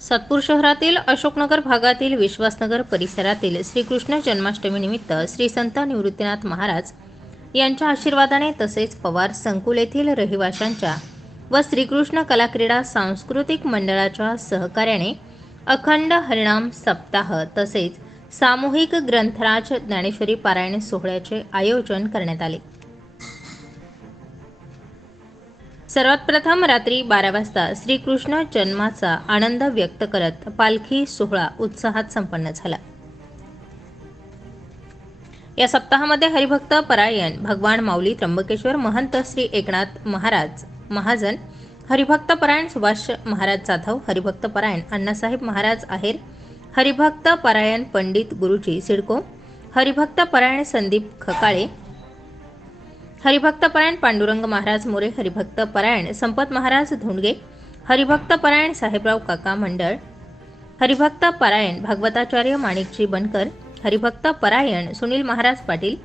सातपूर शहरातील अशोकनगर भागातील विश्वासनगर परिसरातील श्रीकृष्ण जन्माष्टमीनिमित्त श्री संत निवृत्तीनाथ महाराज यांच्या आशीर्वादाने तसेच पवार संकुल येथील रहिवाशांच्या व श्रीकृष्ण कलाक्रीडा सांस्कृतिक मंडळाच्या सहकार्याने अखंड हरिणाम सप्ताह तसेच सामूहिक ग्रंथराज ज्ञानेश्वरी पारायण सोहळ्याचे आयोजन करण्यात आले. सर्वात प्रथम रात्री बारा वाजता श्रीकृष्ण जन्माचा आनंद व्यक्त करत पालखी सोहळा उत्साहात संपन्न झाला. या सप्ताहामध्ये हरिभक्त परायण भगवान माऊली त्र्यंबकेश्वर महंत श्री एकनाथ महाराज महाजन हरिभक्त परायण सुभाष महाराज जाधव हरिभक्त परायण अण्णासाहेब महाराज आहेर हरिभक्त परायण पंडित गुरुजी सिडको हरिभक्त परायण संदीप खकाळे हरिभक्तपरायण पांडुरंग महाराज मोरे हरिभक्त परायण संपत महाराज धोंडगे हरिभक्त परायण साहेबराव काका मंडळ हरिभक्त परायण भागवताचार्य माणिकजी बनकर हरिभक्त परायण सुनील महाराज पाटील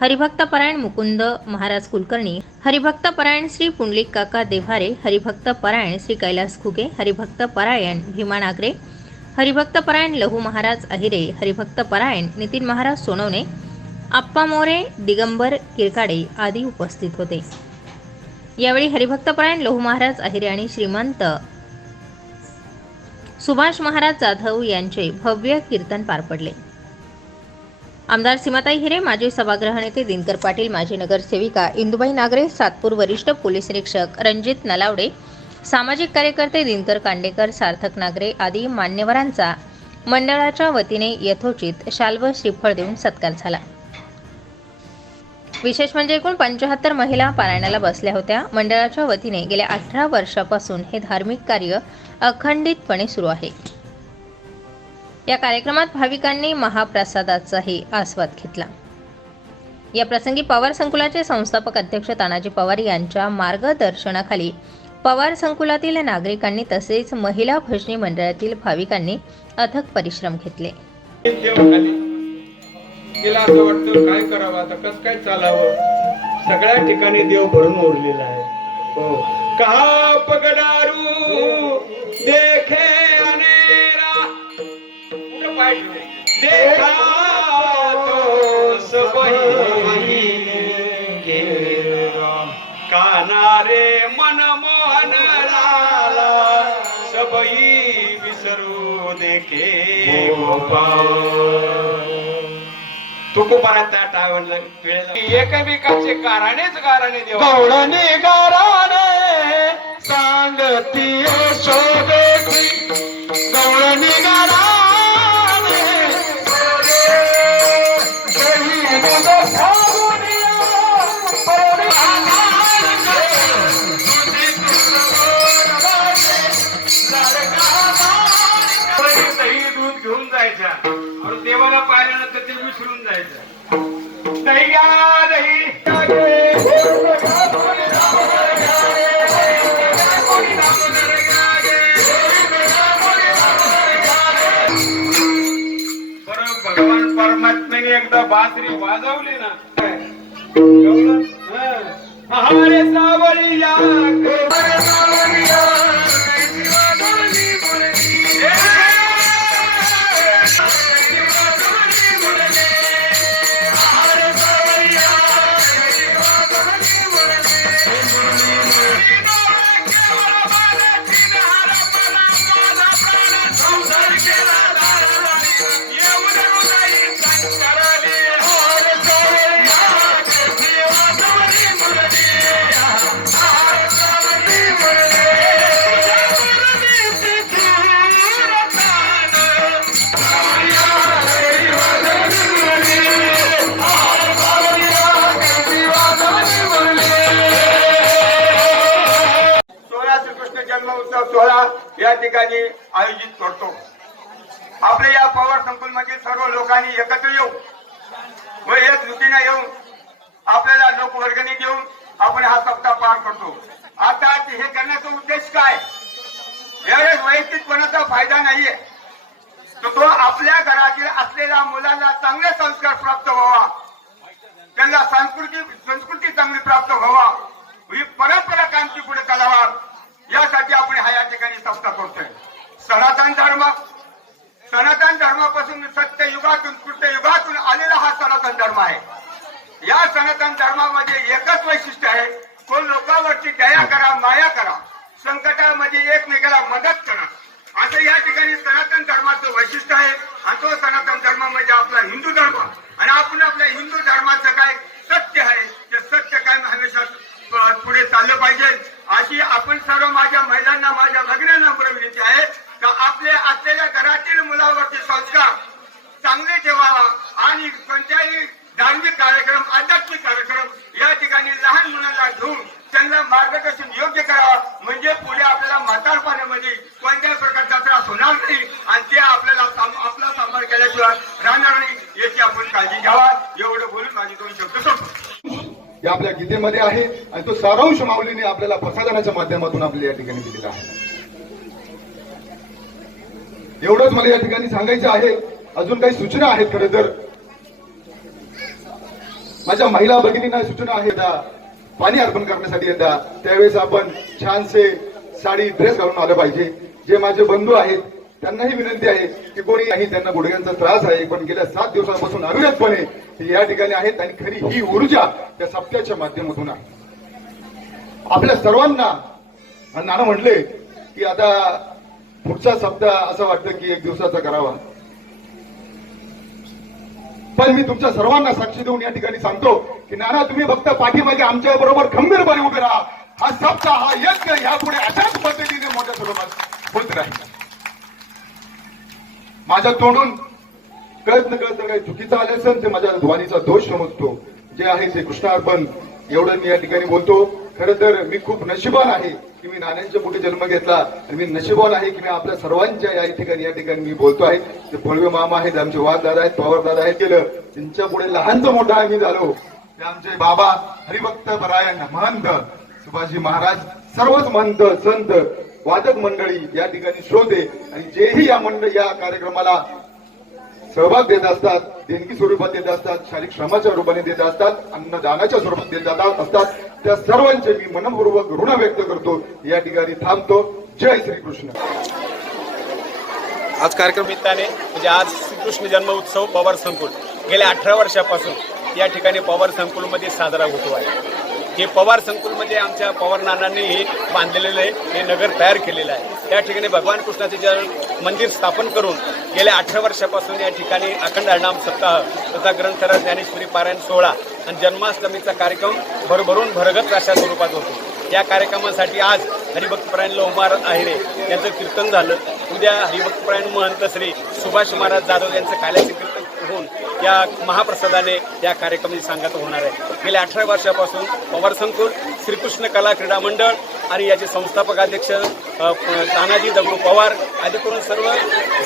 हरिभक्त परायण मुकुंद महाराज कुलकर्णी हरिभक्त परायण श्री पुंडलिक काका देव्हारे हरिभक्त परायण श्री कैलास खुगे हरिभक्त परायण भीमा नागरे हरिभक्त परायण लहू महाराज अहिरे हरिभक्त परायण नितीन महाराज सोनवणे आप्पा मोरे दिगंबर किरकाडे आदी उपस्थित होते. यावेळी हरिभक्तपरायण लोह महाराज अहिरे आणि श्रीमंत सुभाष महाराज जाधव यांचे भव्य कीर्तन पार पडले. आमदार सीमाताई हिरे माजी सभागृह नेते दिनकर पाटील माजी नगरसेविका इंदुबाई नागरे सातपूर वरिष्ठ पोलीस निरीक्षक रणजित नलावडे सामाजिक कार्यकर्ते दिनकर कांडेकर सार्थक नागरे आदी मान्यवरांचा मंडळाच्या वतीने यथोचित शाल्व श्रीफळ देऊन सत्कार झाला. विशेष म्हणजे एकूण पंचाहत्तर महिला पारायणाला बसल्या होत्या. मंडळाच्या वतीने गेल्या अठरा वर्षापासून हे धार्मिक कार्य अखंडितपणे सुरू आहे. या कार्यक्रमात भाविकांनी महाप्रसादाचाही आस्वाद घेतला. या प्रसंगी पवार संकुलाचे संस्थापक अध्यक्ष तानाजी पवार यांच्या मार्गदर्शनाखाली पवार संकुलातील नागरिकांनी तसेच महिला भजनी मंडळातील भाविकांनी अथक परिश्रम घेतले. तिला असं वाटतं काय करावं आता? कसं काय चालावं? सगळ्या ठिकाणी देव भरून उरलेला आहे. हो. कहा पगडारू देखे अनेरा. कुठं पाय? देखा तो सबही घेरा. कानारे मन मोहन लाला. सबई विसरू देखे गोपाळ. तुकोबाने त्या टाळवलं वेळेला एकमेकाचे कारणानेच गाराने देव. गवळणी गाराने सांगती शोधती गवळणी गाराने देवाला पाहिल्यानंतर ते विसरून जायचं. दही बरं भगवान परमात्म्याने एकदा बासरी वाजवली ना. गवळण, हं. या ठिकाणी आयोजित करतो. आपल्या या पवार संकुल मधील सर्व लोकांनी एकत्र येऊ व एक कृतीने येऊन आपल्याला लोकवर्गणी देऊन आपण हा सप्ताह पार करतो. आता हे करण्याचा उद्देश काय? यावेळेस वैयक्तिकपणाचा फायदा नाहीये. तर तो आपल्या घरातील असलेल्या मुलांना चांगले संस्कार प्राप्त व्हावा. त्यांना संस्कृती संस्कृती चांगली प्राप्त व्हावा ही परंपरा कामची पुढे चालावा यासाठी आपण हा या ठिकाणी सप्ताह करतोय सनातन धर्म सनातन धर्मापासून सत्य युगातून कृत्य युगातून आलेला हा सनातन धर्म आहे. या सनातन धर्मामध्ये एकच वैशिष्ट्य आहे तो लोकांवरची दया करा माया करा. संकटामध्ये एकमेकाला मदत करा. असं या ठिकाणी सनातन धर्माचं वैशिष्ट्य आहे. आणि तो सनातन धर्म म्हणजे आपला हिंदू धर्म. आणि आपण आपल्या हिंदू धर्माचं काय सत्य आहे ते सत्य काय हमेशा पुढे चाललं पाहिजे. अशी आपण सर्व माझ्या महिलांना माझ्या भगिनी विनंती आहे का आपले असलेल्या घरातील मुलावरती संस्कार चांगले ठेवावा आणि कोणत्याही धार्मिक कार्यक्रम आध्यात्मिक कार्यक्रम या ठिकाणी लहान मुलांना घेऊन त्यांना मार्गदर्शन योग्य करावं. म्हणजे पुढे आपल्याला म्हातारपणामध्ये कोणत्याही प्रकारचा त्रास होणार नाही. आणि ते आपल्याला आपला सांभाळ केल्याशिवाय राहणार नाही. याची आपण काळजी घ्यावा. एवढं बोलून माझी दोन शब्द सोडतो हे आपल्या गीतेमध्ये आहे आणि तो सारांश माऊलीने आपल्याला प्रसादनाच्या माध्यमातून आपल्या या ठिकाणी दिलेला आहे. एवढंच मला या ठिकाणी सांगायचं आहे. अजून काही सूचना आहेत खरं तर? माझ्या महिला भगिनींना सूचना आहेत त्या पाणी अर्पण करण्यासाठी यदा त्यावेळेस आपण छानसे साडी ड्रेस घालून आलं पाहिजे. जे माझे बंधू आहेत त्यांनाही विनंती आहे की कोणी नाही त्यांना गुडघ्यांचा त्रास आहे पण गेल्या सात दिवसांपासून अविरतपणे ते या ठिकाणी आहेत आणि खरी ही ऊर्जा त्या सप्त्याच्या माध्यमातून आहे. आपल्या सर्वांना नाना म्हटले की आता पुढचा सप्ताह असं वाटतं की एक दिवसाचा करावा. पण मी तुमच्या सर्वांना साक्षी देऊन या ठिकाणी सांगतो की नाना तुम्ही फक्त पाठीमागे आमच्या बरोबर खंबीरपणे उभे राहा. हा सप्ताह हा यज्ञ यापुढे अशाच पद्धतीने मोठ्या स्वरूपात होत राहील. माझ्या तोंडून कळत न कळत काही चुकीचं आले असेल ते माझ्या ध्वनीचा दोष समजतो. जे आहे ते कृष्णार्पण. एवढं मी या ठिकाणी बोलतो. खर तर मी खूप नशिबान आहे की मी नाण्यांच्या पुढे जन्म घेतला आणि मी नशिबान आहे की मी आपल्या सर्वांच्या या ठिकाणी या ठिकाणी मी बोलतो आहे. ते पळवे मामा आहेत आमचे वाघ दादा आहेत पवार दादा आहेत केलं. त्यांच्या पुढे लहानचं मोठा आम्ही झालो. ते आमचे बाबा हरिभक्त परायण महंत. सुभाषजी महाराज सर्वच महंत संत वादक मंडळी या ठिकाणी शोधे आणि जेही या मंडळ या कार्यक्रमाला सहभाग देत असतात देणगी स्वरूपात देत असतात शारीरिक श्रमाच्या रूपाने देत असतात अन्नदानाच्या स्वरूपात देत जातात असतात. त्या सर्वांचे मी मनपूर्वक ऋण व्यक्त करतो. या ठिकाणी थांबतो. जय श्रीकृष्ण. आज कार्यक्रम निमित्ताने म्हणजे आज श्रीकृष्ण जन्म उत्सव पवार संकुल. गेल्या अठरा वर्षापासून या ठिकाणी पवार संकुलमध्ये साजरा होतो आहे. हे पवार संकुलमध्ये आमच्या पवार नानांनी हे बांधलेलं आहे हे नगर तयार केलेलं आहे. त्या ठिकाणी भगवान कृष्णाचे जन्म मंदिर स्थापन करून गेल्या अठरा वर्षापासून या ठिकाणी अखंड हरणाम सप्ताह तथा ग्रंथरा ज्ञानेश्वरी पारायण सोहळा आणि जन्माष्टमीचा कार्यक्रम भरभरून भरगत अशा स्वरूपात होतो. या कार्यक्रमासाठी आज हरिभक्तपरायण लोहमार आहिरे यांचं कीर्तन झालं. उद्या हरिभक्तपरायण महंत श्री सुभाष महाराज जाधव यांचं काल्याचे कीर्तन होऊन या महाप्रसादाने या कार्यक्रमाची सांगत होणार आहे. गेल्या अठरा वर्षापासून पवार संकुल श्रीकृष्ण कला क्रीडा मंडळ आणि याचे संस्थापक अध्यक्ष तानाजी दगडू पवार आदी करून सर्व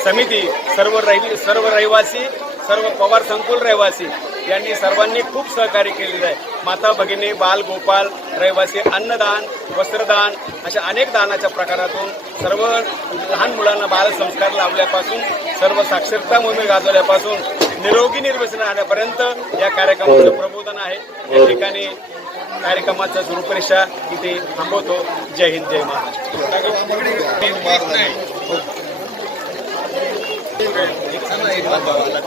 समिती सर्व रहिव सर्व रहिवासी सर्व पवार संकुल रहिवासी यांनी सर्वांनी खूप सहकार्य केलेलं आहे. माता भगिनी बाल गोपाल रहिवासी अन्नदान वस्त्रदान अशा अनेक दानाच्या प्रकारातून सर्व लहान मुलांना बालसंस्कार लावल्यापासून सर्व साक्षरता मोहीम गाजवल्यापासून निरोगी निर्वसन आणण्यापर्यंत या कार्यक्रमाचं प्रबोधन आहे. या ठिकाणी कार्यक्रमाचा रूपरेषा इथे थांबवतो. जय हिंद जय महाराष्ट्र.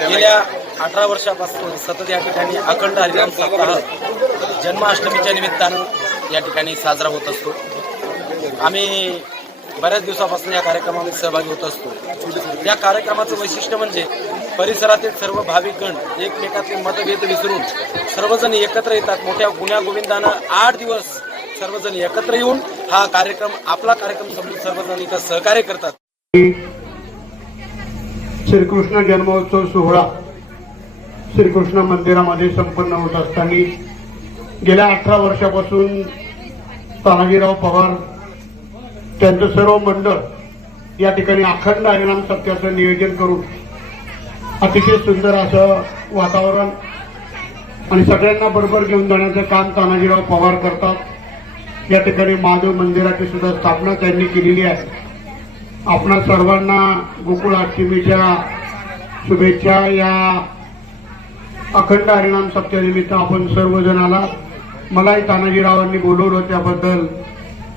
गेल्या अठरा वर्षापासून सतत या ठिकाणी अखंड हरिनाम सप्ताह जन्माष्टमीच्या निमित्तानं या ठिकाणी साजरा होत असतो. आम्ही बऱ्याच दिवसापासून या कार्यक्रमामध्ये सहभागी होत असतो. या कार्यक्रमाचं वैशिष्ट्य म्हणजे परिसरातील सर्व भाविकगण एकमेकातले मतभेद विसरून सर्वजण एकत्र येतात. मोठ्या गुन्ह्या गोविंदानं आठ दिवस सर्वजण एकत्र येऊन हा कार्यक्रम आपला कार्यक्रम समजून सर्वजण इथं सहकार्य करतात. श्रीकृष्ण जन्मोत्सव सोहळा श्रीकृष्ण मंदिरामध्ये संपन्न होत असताना गेल्या अठरा वर्षापासून तानाजीराव पवार त्यांचं सर्व मंडळ या ठिकाणी अखंड हरिनाम सत्याचं नियोजन करून अतिशय सुंदर असं वातावरण आणि सगळ्यांना बरोबर घेऊन जाण्याचं काम तानाजीराव पवार करतात. या ठिकाणी महादेव मंदिराची सुद्धा स्थापना त्यांनी केलेली आहे. आपणा सर्वांना गोकुळ अष्टमीच्या शुभेच्छा. या अखंड हरिनाम सप्त्यानिमित्त आपण सर्वजण आला मलाही तानाजीरावांनी बोलवलं त्याबद्दल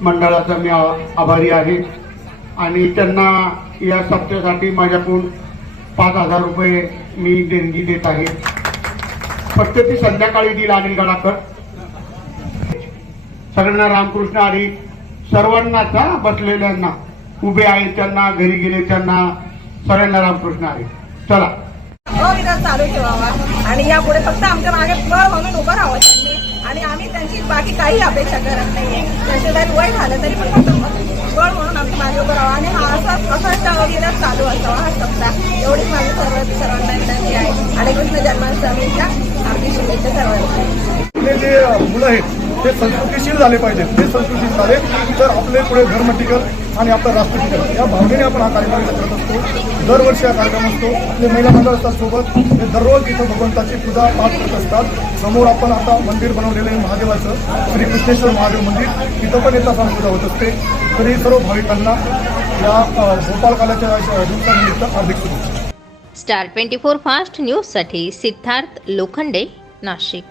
मंडळाचा मी आभारी आहे. आणि त्यांना या सप्त्यासाठी माझ्याकडून पाच हजार रुपये मी देणगी देत आहे. फक्त ती संध्याकाळी दिला अनिल गडाकर सगळ्यांना रामकृष्ण आणि सर्वांनाच बसलेल्यांना उभे आहेत त्यांना घरी गेले त्यांना सगळ्यांना रामकृष्ण आहे. चला. अविरत चालू ठेवावा. आणि यापुढे फक्त आमच्या मागे बळ म्हणून उभं राहावं त्यांनी. आणि आम्ही त्यांची बाकी काही अपेक्षा करत नाहीये. त्यांचे काही वय झालं तरी पण फक्त बळ म्हणून आम्ही मागे उभं राहावं. आणि हा असा असाच अविरत चालू असावा हा सप्ताह एवढीच माझी सर्व सर्वांना विनंती आहे. आणि कृष्ण जन्माष्टमीच्या आमची शुभेच्छा सर्वांना. जे मुलं आहेत ते संस्कृतीशील झाले पाहिजेत. ते संस्कृतीशील झाले तर आपले पुढे धर्म टिकल आणि आपलं राष्ट्र टिकल या भावनेने आपण हा कार्यक्रम करत असतो. दरवर्षी हा कार्यक्रम असतो. आपले महिला मंडळ असतात सोबत ते दररोज तिथं भगवंताची पूजा पाठ करत असतात. समोर आपण आता मंदिर बनवलेलं आहे महादेवाचं श्री कृष्णेश्वर महादेव मंदिर. तिथं पण येतात पूजा होत असते. तरी सर्व भाविकांना या अ, गोपाळ दिवसानिमित्त हार्दिक शुभेच्छा. स्टार ट्वेंटी फोर फास्ट न्यूजसाठी सिद्धार्थ लोखंडे नाशिक.